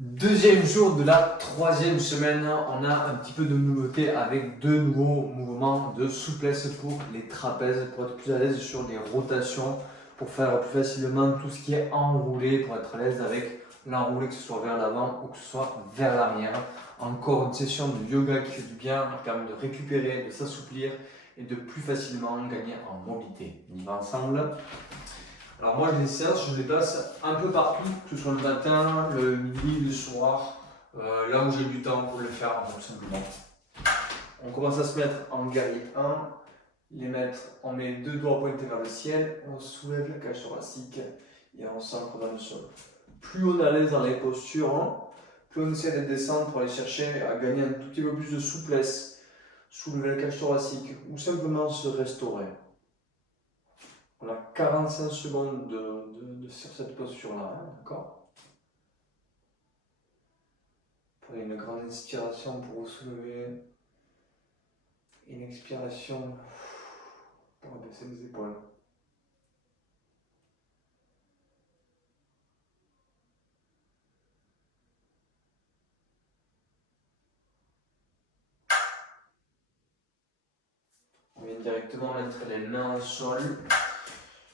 Deuxième jour de la troisième semaine, on a un petit peu de nouveauté avec deux nouveaux mouvements de souplesse pour les trapèzes, pour être plus à l'aise sur les rotations, pour faire plus facilement tout ce qui est enroulé, pour être à l'aise avec l'enroulé, que ce soit vers l'avant ou que ce soit vers l'arrière. Encore une session de yoga qui fait du bien, qui permet de récupérer, de s'assouplir et de plus facilement gagner en mobilité. On y va ensemble. Alors moi, les séances, je les place un peu partout, que ce soit le matin, le midi, le soir, là où j'ai du temps pour le faire, tout simplement. On commence à se mettre en guerrier 1, on met deux doigts pointés vers le ciel, on soulève la cage thoracique et on s'ancre dans le sol. Plus on est à l'aise dans les postures, plus on essaie de descendre pour aller chercher à gagner un tout petit peu plus de souplesse, soulever la cage thoracique ou simplement se restaurer. On a 45 secondes sur cette posture-là, d'accord? Prenez une grande inspiration pour vous soulever. Une expiration pour abaisser les épaules. On vient directement mettre les mains au sol.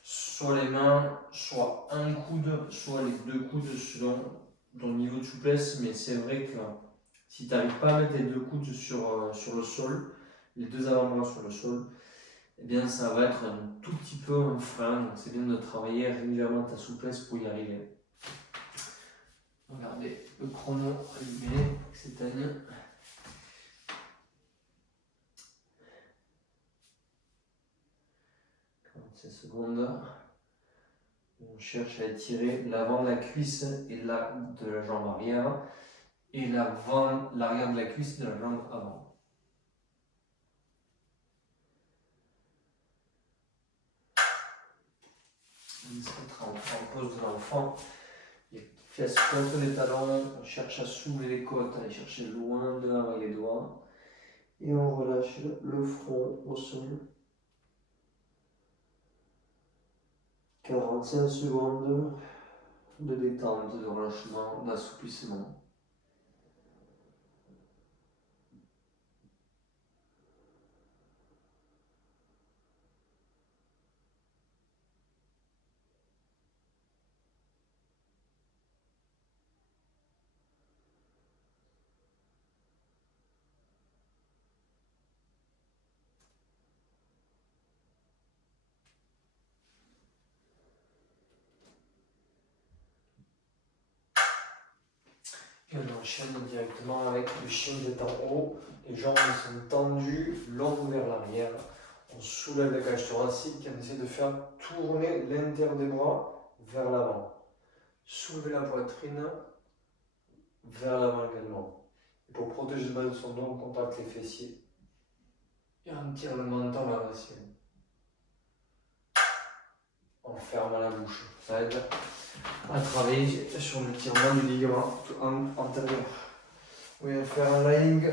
Soit les mains, soit un coude, soit les deux coudes selon ton niveau de souplesse. Mais c'est vrai que si tu n'arrives pas à mettre les deux coudes sur le sol, les deux avant-bras sur le sol, eh bien ça va être un tout petit peu un frein. Donc c'est bien de travailler régulièrement ta souplesse pour y arriver. Regardez le chrono allumé, s'éteigne. 45 secondes. On cherche à étirer l'avant de la cuisse et de la jambe arrière et l'arrière de la cuisse et de la jambe avant. On se mettra en pose de l'enfant. Les fesses contre les talons. On cherche à soulever les côtes, aller chercher loin devant les doigts. Et on relâche le front au sol. 45 secondes de détente, de relâchement, d'assouplissement. Et on enchaîne directement avec le chien tête en haut. Les jambes sont tendues, longues vers l'arrière. On soulève la cage thoracique et on essaie de faire tourner l'intérieur des bras vers l'avant. Soulever la poitrine vers l'avant également. Et pour protéger le bas de son dos, on compacte les fessiers. Et on tire le menton vers le ciel. On ferme la bouche. Ça aide à travailler sur le tirement du ligament antérieur. On va faire un lying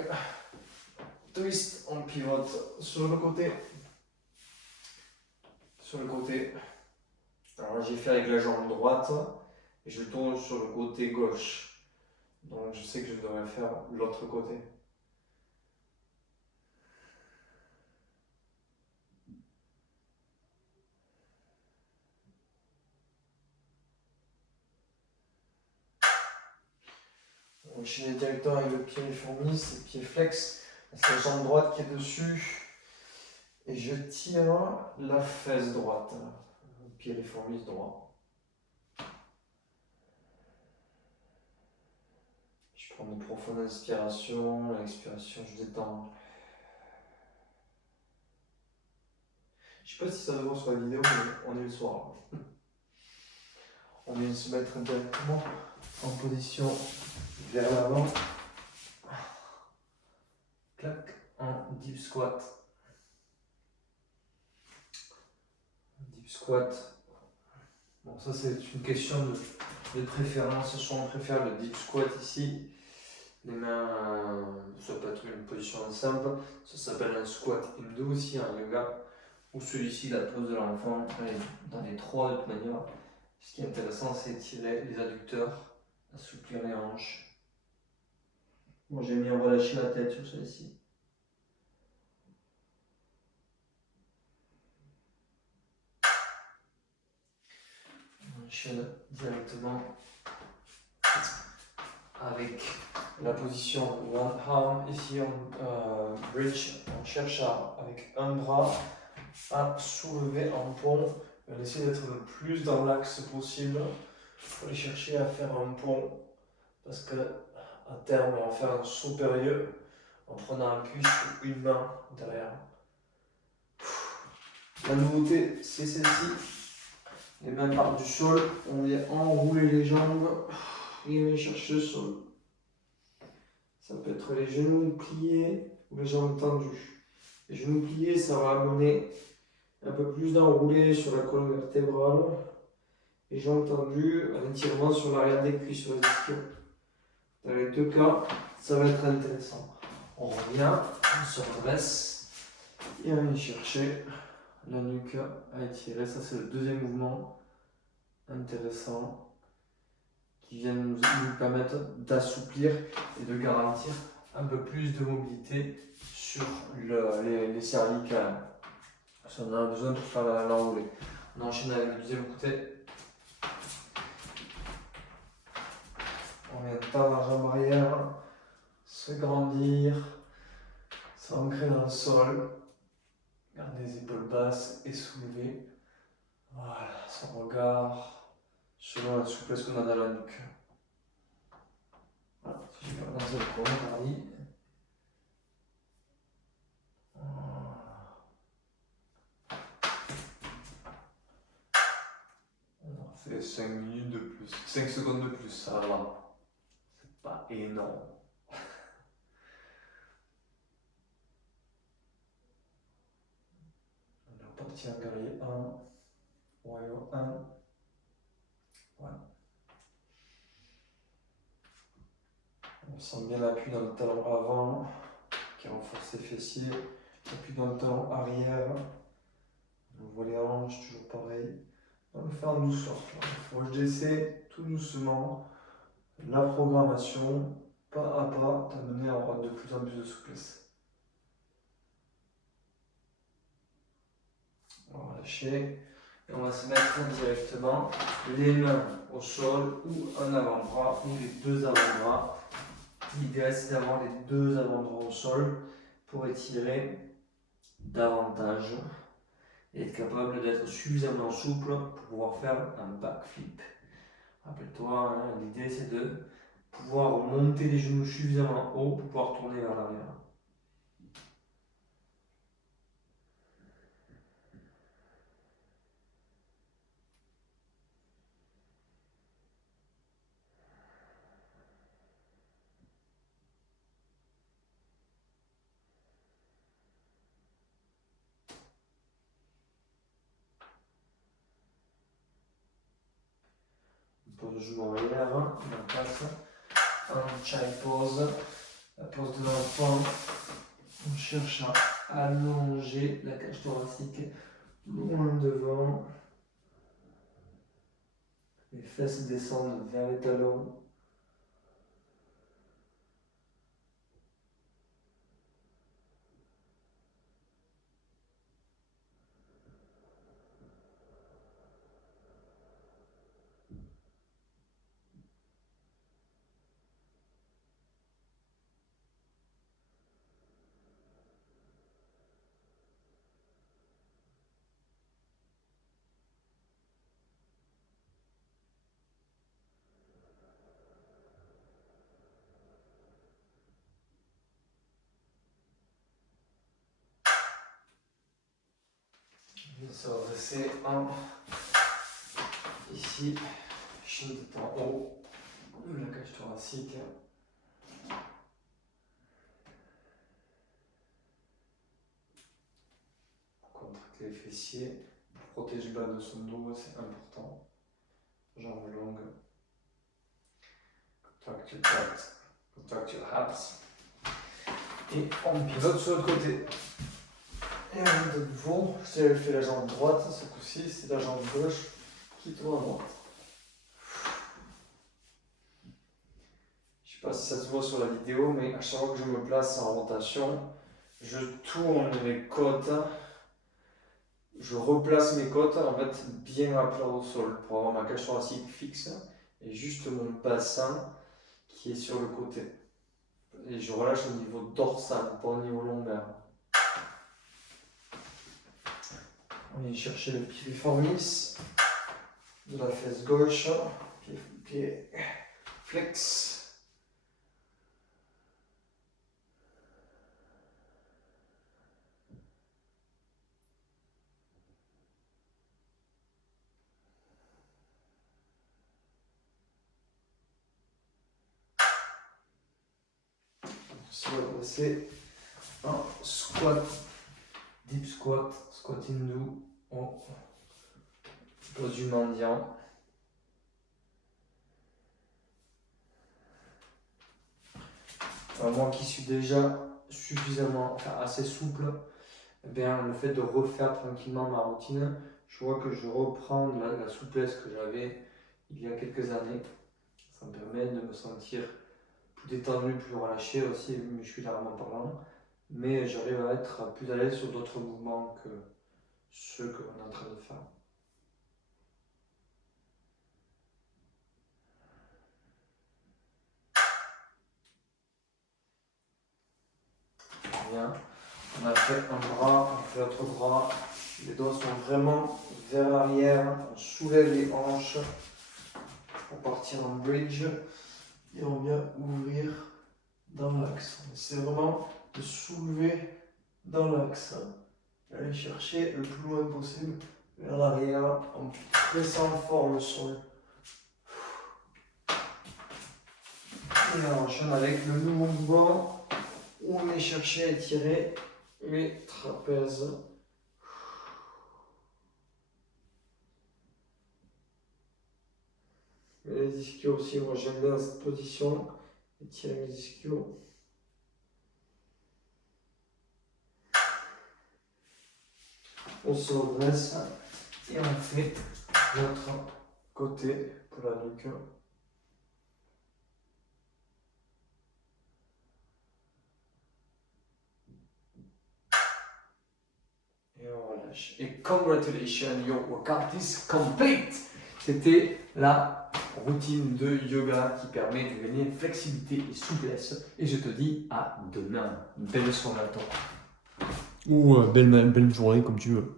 twist, on pivote sur le côté. Sur le côté. Alors là, j'ai fait avec la jambe droite et je tourne sur le côté gauche. Donc je sais que je devrais faire l'autre côté. On enchaîne directement avec le pied fourmi, c'est le pied flex. C'est la jambe droite qui est dessus. Et je tire la fesse droite. Le pied réformiste droit. Je prends une profonde inspiration, l'expiration, je détends. Je sais pas si ça se voit sur la vidéo, mais on est le soir. On vient de se mettre directement en position vers l'avant. Clac, en deep squat. Deep squat. Bon, ça c'est une question de préférence. Soit on préfère le deep squat ici. Les mains, ça peut être une position simple. Ça s'appelle un squat hindu aussi en yoga. Ou celui-ci, la pose de l'enfant. Dans les trois de toute manière. Ce qui est intéressant, c'est tirer les adducteurs assouplir les hanches. Bon, j'ai mis en relâcher la tête sur celle-ci. On enchaîne directement avec la position one arm. Ici, on bridge, on cherche avec un bras à soulever un pont. On essaie d'être le plus dans l'axe possible. Il faut aller chercher à faire un pont parce que à terme, on va faire un saut périlleux en prenant appui sur une main derrière. La nouveauté, c'est celle-ci. Les mains partent du sol, on vient enrouler les jambes et on cherche le sol. Ça peut être les genoux pliés ou les jambes tendues. Les genoux pliés, ça va amener un peu plus d'enroulé sur la colonne vertébrale. Les jambes tendues, un étirement sur l'arrière des cuisses, sur les ischios. Dans les deux cas, ça va être intéressant. On revient, on se redresse et on vient chercher la nuque à étirer. Ça, c'est le deuxième mouvement intéressant qui vient nous permettre d'assouplir et de garantir un peu plus de mobilité sur les cervicales. Si on en a besoin pour faire l'enroulé. On enchaîne avec le deuxième côté. On vient tendre la jambe arrière, se grandir, s'ancrer dans le sol, garder les épaules basses et soulever. Voilà, son regard selon la souplesse qu'on a dans la nuque. Voilà, si je vais avancer le premier mardi. On a fait 5 minutes de plus, 5 secondes de plus, ça va. C'est pas énorme. On est reparti en guerrier 1, warrior 1. Voilà. On sent bien l'appui dans le talon avant qui renforce les fessiers, l'appui dans le talon arrière. On voit les hanches, toujours pareil. On va le faire en douceur. Il faut que j'essaie tout doucement la programmation, pas à pas, t'amener à avoir de plus en plus de souplesse. On va lâcher et on va se mettre directement les mains au sol ou un avant-bras ou les deux avant-bras. L'idéal c'est d'avoir les deux avant-bras au sol pour étirer davantage et être capable d'être suffisamment souple pour pouvoir faire un backflip. Rappelle-toi, hein, l'idée c'est de pouvoir monter les genoux suffisamment haut pour pouvoir tourner vers l'arrière. On pose le genou en arrière, on passe en child pose, la pose de l'enfant. On cherche à allonger la cage thoracique loin devant. Les fesses descendent vers les talons. On va se redresser ici, chaîne de tête en haut, la cage thoracique. Contracter les fessiers, protéger le bas de son dos, c'est important. Jambes longues. Contract your butt, contract your abs. Et on pivote sur l'autre côté. Et on est de nouveau, si elle fait la jambe droite, ce coup-ci, c'est la jambe gauche qui tourne à droite. sais pas si ça se voit sur la vidéo, mais à chaque fois que je me place en rotation, je tourne mes côtes, je replace mes côtes en fait bien à plat au sol pour avoir ma cage thoracique fixe et juste mon bassin qui est sur le côté. Et je relâche au niveau dorsal, pas au niveau lombaire. On vient chercher le piriformis de la fesse gauche, pied flex. On va passer un squat, deep squat, squat hindou en pose du mendiant. Moi qui suis déjà suffisamment, assez souple, eh bien, le fait de refaire tranquillement ma routine, je vois que je reprends la souplesse que j'avais il y a quelques années. Ça me permet de me sentir plus détendu, plus relâché aussi, musculairement parlant. Mais j'arrive à être plus à l'aise sur d'autres mouvements que ceux que l'on est en train de faire. Bien. On a fait un bras, on fait l'autre bras. Les doigts sont vraiment vers l'arrière. On soulève les hanches pour partir en bridge. Et on vient ouvrir dans l'axe. C'est vraiment de soulever dans l'axe. Aller chercher le plus loin possible vers l'arrière en pressant fort le sol. Et on enchaîne avec le nouveau mouvement où on est cherché à étirer les trapèzes. Et les ischios aussi, moi j'aime bien cette position, étirer les ischios. On se redresse et on fait l'autre côté pour la nuque. Et on relâche. Et congratulations, your workout is complete! C'était la routine de yoga qui permet de gagner flexibilité et souplesse. Et je te dis à demain. Belle soirée à toi. Ou belle journée comme tu veux.